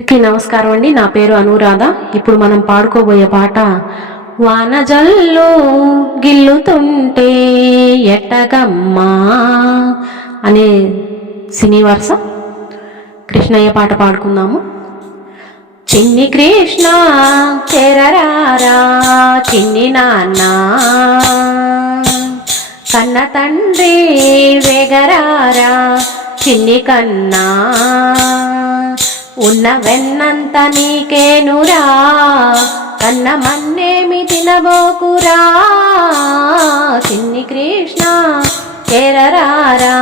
అందరికీ నమస్కారం అండి. నా పేరు అనురాధ. ఇప్పుడు మనం పాడుకోబోయే పాట వానజల్లు గిల్లుతుంటే ఎట్టగమ్మా అనే సినీ వరుస. కృష్ణయ్య పాట పాడుకుందాము. చిన్ని కృష్ణ చెరరారా చిన్ని నాన్న కన్న తండ్రి వెగరారా చిన్ని కన్నా ఉన్న వెన్నంత నీకేనురా? కన్న మన్నేమి తినబోకురా? చిన్ని కృష్ణ చేరరారా?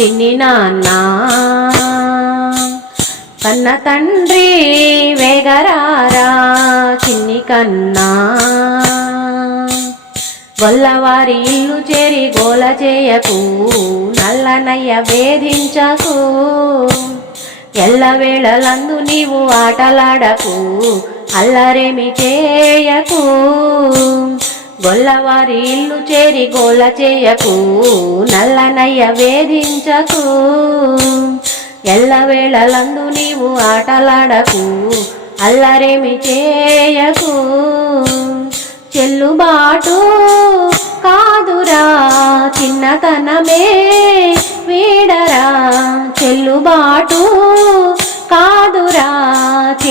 చిన్ని నాన్న కన్న తండ్రి వేగరారా? చిన్ని కన్నా వల్లవారి ఇల్లు చేరి గోల చేయకు నల్లనయ్య వేధించకు. ఎల్లవేళలందు నీవు ఆటలాడకు అల్లరేమి చేయకు. గొల్లవారి ఇల్లు చేరి గోల చేయకు నల్లనయ్య వేధించకు. ఎల్లవేళలందు నీవు ఆటలాడకు అల్లరేమి చేయకు. చెల్లుబాటు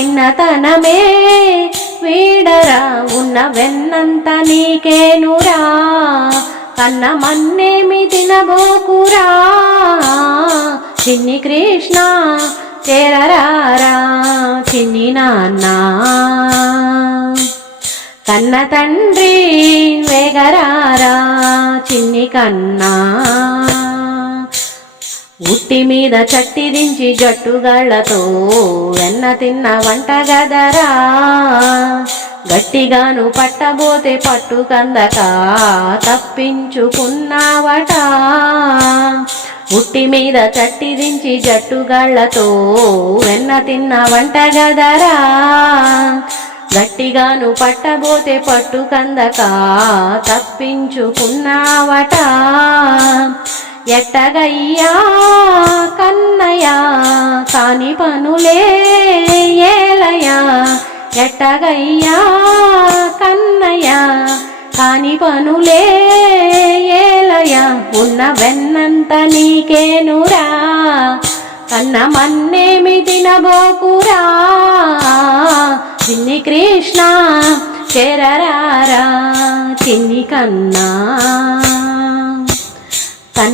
చిన్నతనమే వీడరా ఉన్న వెన్నంత నీకేనురా? కన్న మన్నేమి తినబోకురా? చిన్ని కృష్ణ చేరరారా? చిన్ని నాన్న? కన్న తండ్రి వేగరారా? చిన్ని కన్నా? ఉట్టి మీద చట్టి దించి జట్టుగాళ్ళతో వెన్న తిన్న వంట గదరా గట్టిగాను పట్టబోతే పట్టుకందక తప్పించుకున్నావట. ఉట్టి మీద చట్టి దించి జట్టుగాళ్ళతో వెన్న తిన్న వంట గదరా గట్టిగాను పట్టబోతే పట్టు కందక తప్పించుకున్నావట. ఎట్టగయ్యా కన్నయ్యా కాని పనులే ఏలయ్యా. ఎట్టగయ్యా కన్నయ్యా కాని పనులే ఉన్న వెన్నంత నీకేనురా కన్న మన్నేమి తినబోకురా. చిన్ని కృష్ణ చెరరారా చిన్ని కన్నా.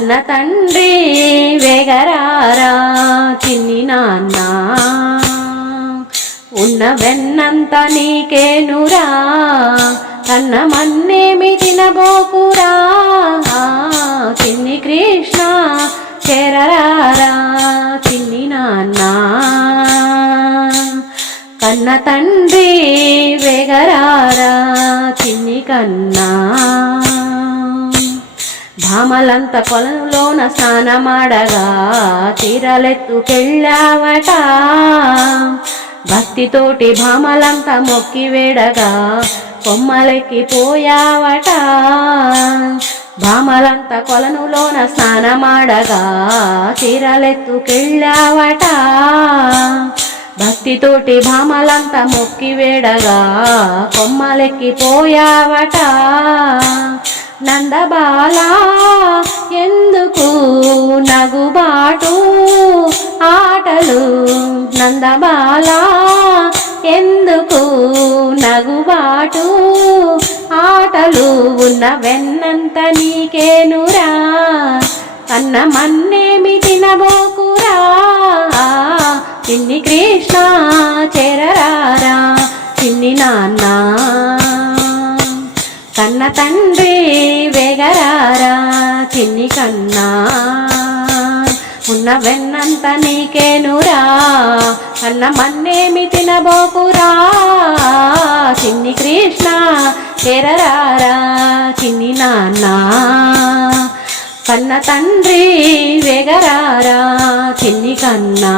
కన్న తండ్రి వెగరారా చిన్ని నాన్న. ఉన్న వెన్నంత నీకేనురా కన్న మన్నేమి తినబోకురా. చిన్ని కృష్ణ చెరరారా చిన్ని నాన్న. కన్న తండ్రి వెగరారా చిన్ని కన్నా. భామలంత పొలంలోన స్నానమాడగా తీరలెత్తుకెళ్ళావట భక్తితోటి భామలంత మొక్కి వేడగా కొమ్మలెక్కిపోయావట భామలంత కొలనులోన స్నానమాడగా తీరలెత్తుకెళ్ళావట భక్తితోటి భామలంత మొక్కి వేడగా కొమ్మలెక్కిపోయావట నందబాల ఎందుకు నగుబాటు? ఆటలు నందబాల ఎందుకు నగుబాటు? ఆటలు ఉన్న వెన్నంత నీకేనురా? అన్న మన్నేమి తినబోకురా? చిన్ని కృష్ణ చెరరారా? చిన్ని నాన్న కన్న తండ్రి వెగరారా చిన్ని కన్నా. ఉన్న వెన్నంత నీకేనురా అన్న మన్నేమి తినబోకురా. చిన్ని కృష్ణ తెరరారా చిన్ని నాన్న. కన్న తండ్రి వెగరారా చిన్ని కన్నా.